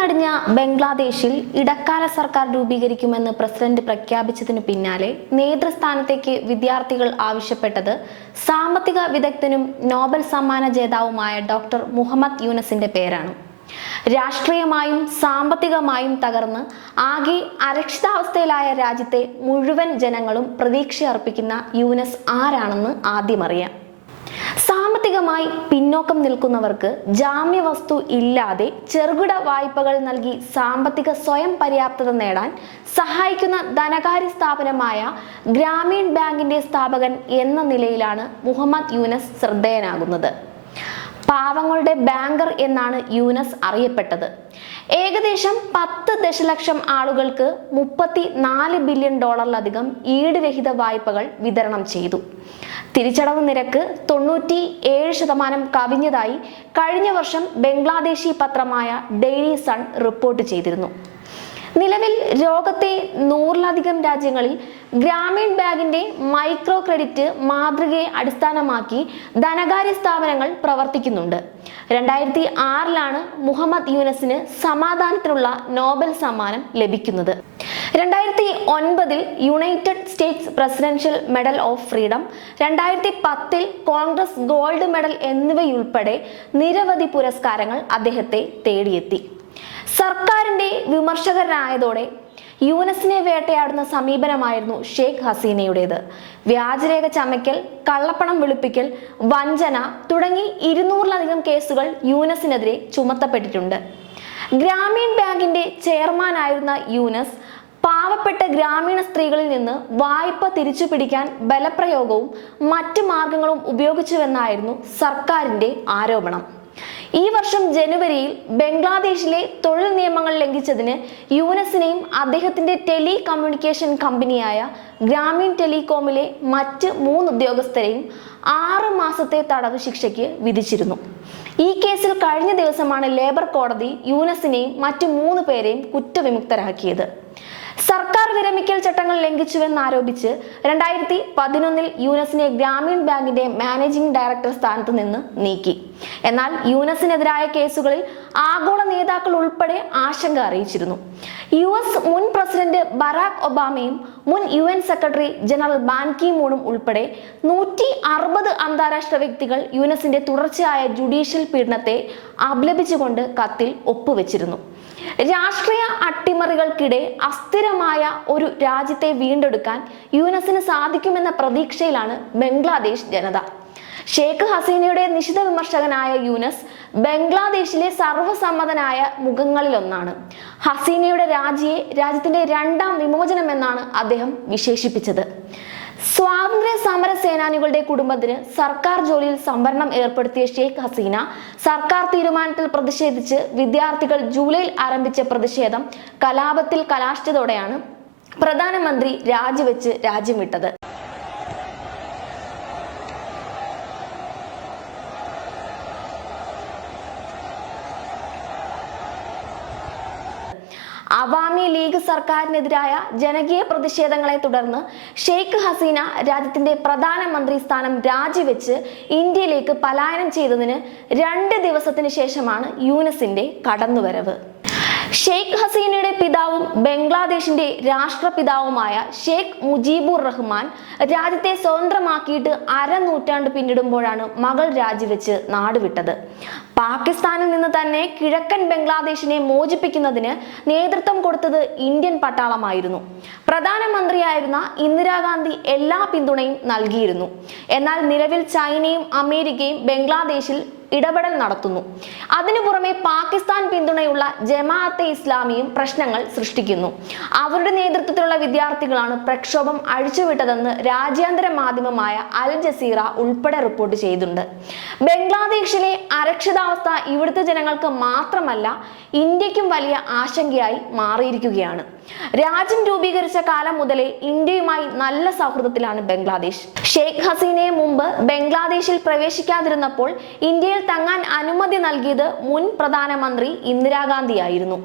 തകർന്നടിഞ്ഞ ബംഗ്ലാദേശിൽ ഇടക്കാല സർക്കാർ രൂപീകരിക്കുമെന്ന് പ്രസിഡന്റ് പ്രഖ്യാപിച്ചതിനു പിന്നാലെ നേതൃസ്ഥാനത്തേക്ക് വിദ്യാർത്ഥികൾ ആവശ്യപ്പെട്ടത് സാമ്പത്തിക വിദഗ്ധനും നോബൽ സമ്മാന ജേതാവുമായ ഡോക്ടർ മുഹമ്മദ് യൂനസിന്റെ പേരാണ്. രാഷ്ട്രീയമായും സാമ്പത്തികമായും തകർന്ന് ആകെ അരക്ഷിതാവസ്ഥയിലായ രാജ്യത്തെ മുഴുവൻ ജനങ്ങളും പ്രതീക്ഷയർപ്പിക്കുന്ന യൂനസ് ആരാണെന്ന് ആദ്യം അറിയാം. സാമ്പത്തികമായി പിന്നോക്കം നിൽക്കുന്നവർക്ക് ജാമ്യവസ്തു ഇല്ലാതെ ചെറുകിട വായ്പകൾ നൽകി സാമ്പത്തിക സ്വയം പര്യാപ്തത നേടാൻ സഹായിക്കുന്ന ധനകാര്യ സ്ഥാപനമായ ഗ്രാമീൺ ബാങ്കിന്റെ സ്ഥാപകൻ എന്ന നിലയിലാണ് മുഹമ്മദ് യൂനസ് ശ്രദ്ധേയനാകുന്നത്. പാവങ്ങളുടെ ബാങ്കർ എന്നാണ് യൂനസ് അറിയപ്പെട്ടത്. ഏകദേശം പത്ത് ദശലക്ഷം ആളുകൾക്ക് മുപ്പത്തി നാല് ബില്യൺ ഡോളറിലധികം ഈടുരഹിത വായ്പകൾ വിതരണം ചെയ്തു. തിരിച്ചടവ് നിരക്ക് തൊണ്ണൂറ്റി ഏഴ് ശതമാനം കവിഞ്ഞതായി കഴിഞ്ഞ വർഷം ബംഗ്ലാദേശി പത്രമായ ഡെയിലി സൺ റിപ്പോർട്ട് ചെയ്തിരുന്നു. നിലവിൽ ലോകത്തെ നൂറിലധികം രാജ്യങ്ങളിൽ ഗ്രാമീൺ ബാങ്കിന്റെ മൈക്രോ ക്രെഡിറ്റ് മാതൃകയെ അടിസ്ഥാനമാക്കി ധനകാര്യ സ്ഥാപനങ്ങൾ പ്രവർത്തിക്കുന്നുണ്ട്. രണ്ടായിരത്തി ആറിലാണ് മുഹമ്മദ് യൂനസിന് സമാധാനത്തിനുള്ള നോബൽ സമ്മാനം ലഭിക്കുന്നത്. രണ്ടായിരത്തി ഒൻപതിൽ United States presidential medal of freedom രണ്ടായിരത്തി പത്തിൽ കോൺഗ്രസ് ഗോൾഡ് മെഡൽ എന്നിവയുൾപ്പെടെ നിരവധി പുരസ്കാരങ്ങൾ അദ്ദേഹത്തെ തേടിയെത്തി. സർക്കാരിന്റെ വിമർശകരനായതോടെ യുനസിനെ വേട്ടയാടുന്ന സമീപനമായിരുന്നു ഷെയ്ഖ് ഹസീനയുടേത്. വ്യാജരേഖ ചമയ്ക്കൽ കള്ളപ്പണം വെളുപ്പിക്കൽ വഞ്ചന തുടങ്ങി ഇരുന്നൂറിലധികം കേസുകൾ യുനസിനെതിരെ ചുമത്തപ്പെട്ടിട്ടുണ്ട്. ഗ്രാമീൺ ബാങ്കിന്റെ ചെയർമാനായിരുന്ന യൂനസ് പാവപ്പെട്ട ഗ്രാമീണ സ്ത്രീകളിൽ നിന്ന് വായ്പ തിരിച്ചു പിടിക്കാൻ ബലപ്രയോഗവും മറ്റ് മാർഗങ്ങളും ഉപയോഗിച്ചുവെന്നായിരുന്നു സർക്കാരിന്റെ ആരോപണം. ഈ വർഷം ജനുവരിയിൽ ബംഗ്ലാദേശിലെ തൊഴിൽ നിയമങ്ങൾ ലംഘിച്ചതിന് യൂനസിനെയും അദ്ദേഹത്തിന്റെ ടെലി കമ്മ്യൂണിക്കേഷൻ കമ്പനിയായ ഗ്രാമീൺ ടെലികോമിലെ മറ്റ് മൂന്ന് ഉദ്യോഗസ്ഥരെയും ആറ് മാസത്തെ തടവ് ശിക്ഷയ്ക്ക് വിധിച്ചിരുന്നു. ഈ കേസിൽ കഴിഞ്ഞ ദിവസമാണ് ലേബർ കോടതി യൂനസിനെയും മറ്റ് മൂന്ന് പേരെയും കുറ്റവിമുക്തരാക്കിയത്. സർക്കാർ വിരമിക്കൽ ചട്ടങ്ങൾ ലംഘിച്ചുവെന്നാരോപിച്ച് രണ്ടായിരത്തി പതിനൊന്നിൽ യുനെസിനെ ഗ്രാമീൺ ബാങ്കിന്റെ മാനേജിംഗ് ഡയറക്ടർ സ്ഥാനത്ത് നിന്ന് നീക്കി. എന്നാൽ യുനെസിനെതിരായ കേസുകളിൽ ആഗോള നേതാക്കൾ ഉൾപ്പെടെ ആശങ്ക അറിയിച്ചിരുന്നു. യു എസ് മുൻ പ്രസിഡന്റ് ബറാക് ഒബാമയും മുൻ U N secretary general Ban Ki മൂണും ഉൾപ്പെടെ നൂറ്റി അറുപത് അന്താരാഷ്ട്ര വ്യക്തികൾ യുനെസിന്റെ തുടർച്ചയായ ജുഡീഷ്യൽ പീഡനത്തെ അപലപിച്ചുകൊണ്ട് കത്തിൽ ഒപ്പുവെച്ചിരുന്നു. രാഷ്ട്രീയ അട്ടിമറികൾക്കിടെ അസ്ഥിരമായ ഒരു രാജ്യത്തെ വീണ്ടെടുക്കാൻ യുനെസിന് സാധിക്കുമെന്ന പ്രതീക്ഷയിലാണ് ബംഗ്ലാദേശ് ജനത. ഷേഖ് ഹസീനയുടെ നിശിത വിമർശകനായ യൂനസ് ബംഗ്ലാദേശിലെ സർവസമ്മതനായ മുഖങ്ങളിലൊന്നാണ്. ഹസീനയുടെ രാജിയെ രാജ്യത്തിന്റെ രണ്ടാം വിമോചനം എന്നാണ് അദ്ദേഹം വിശേഷിപ്പിച്ചത്. സ്വാതന്ത്ര്യ സമര സേനാനികളുടെ കുടുംബത്തിന് സർക്കാർ ജോലിയിൽ സംവരണം ഏർപ്പെടുത്തിയ ഷെയ്ഖ് ഹസീന സർക്കാർ തീരുമാനത്തിൽ പ്രതിഷേധിച്ച് വിദ്യാർത്ഥികൾ ജൂലൈയിൽ ആരംഭിച്ച പ്രതിഷേധം കലാപത്തിൽ കലാശിച്ചതോടെയാണ് പ്രധാനമന്ത്രി രാജിവെച്ച് രാജ്യം വിട്ടത്. അവാമി ലീഗ് സർക്കാരിനെതിരായ ജനകീയ പ്രതിഷേധങ്ങളെ തുടർന്ന് ഷെയ്ഖ് ഹസീന രാജ്യത്തിന്റെ പ്രധാനമന്ത്രി സ്ഥാനം രാജിവെച്ച് ഇന്ത്യയിലേക്ക് പലായനം ചെയ്തതിന് രണ്ട് ദിവസത്തിന് ശേഷമാണ് യൂനസിന്റെ കടന്നുവരവ്. ഷെയ്ഖ് ഹസീനയുടെ പിതാവും ബംഗ്ലാദേശിന്റെ രാഷ്ട്രപിതാവുമായ ഷെയ്ഖ് മുജീബുർ റഹ്മാൻ രാജ്യത്തെ സ്വതന്ത്രമാക്കിയിട്ട് അരനൂറ്റാണ്ട് പിന്നിടുമ്പോഴാണ് മകൾ രാജിവെച്ച് നാടുവിട്ടത്. പാകിസ്ഥാനിൽ നിന്ന് തന്നെ കിഴക്കൻ ബംഗ്ലാദേശിനെ മോചിപ്പിക്കുന്നതിന് നേതൃത്വം കൊടുത്തത് ഇന്ത്യൻ പട്ടാളമായിരുന്നു. പ്രധാനമന്ത്രിയായിരുന്ന ഇന്ദിരാഗാന്ധി എല്ലാ പിന്തുണയും നൽകിയിരുന്നു. എന്നാൽ നിലവിൽ ചൈനയും അമേരിക്കയും ബംഗ്ലാദേശിൽ ഇടപെടൽ നടത്തുന്നു. അതിനു പുറമെ പാകിസ്ഥാൻ പിന്തുണയുള്ള ജമാഅത്തെ ഇസ്ലാമിയും പ്രശ്നങ്ങൾ സൃഷ്ടിക്കുന്നു. അവരുടെ നേതൃത്വത്തിലുള്ള വിദ്യാർത്ഥികളാണ് പ്രക്ഷോഭം അഴിച്ചുവിട്ടതെന്ന് രാജ്യാന്തര മാധ്യമമായ അൽ ജസീറ ഉൾപ്പെടെ റിപ്പോർട്ട് ചെയ്തിട്ടുണ്ട്. ബംഗ്ലാദേശിലെ അരക്ഷിതാവസ്ഥ ഇവിടുത്തെ ജനങ്ങൾക്ക് മാത്രമല്ല ഇന്ത്യക്കും വലിയ ആശങ്കയായി മാറിയിരിക്കുകയാണ്. രാജ്യം രൂപീകരിച്ച കാലം മുതലേ ഇന്ത്യയുമായി നല്ല സൗഹൃദത്തിലാണ് ബംഗ്ലാദേശ്. ഷെയ്ഖ് ഹസീനയെ മുമ്പ് ബംഗ്ലാദേശിൽ പ്രവേശിക്കാതിരുന്നപ്പോൾ ഇന്ത്യയിൽ തങ്ങാൻ അനുമതി നൽകിയത് മുൻ പ്രധാനമന്ത്രി ഇന്ദിരാഗാന്ധിയായിരുന്നു.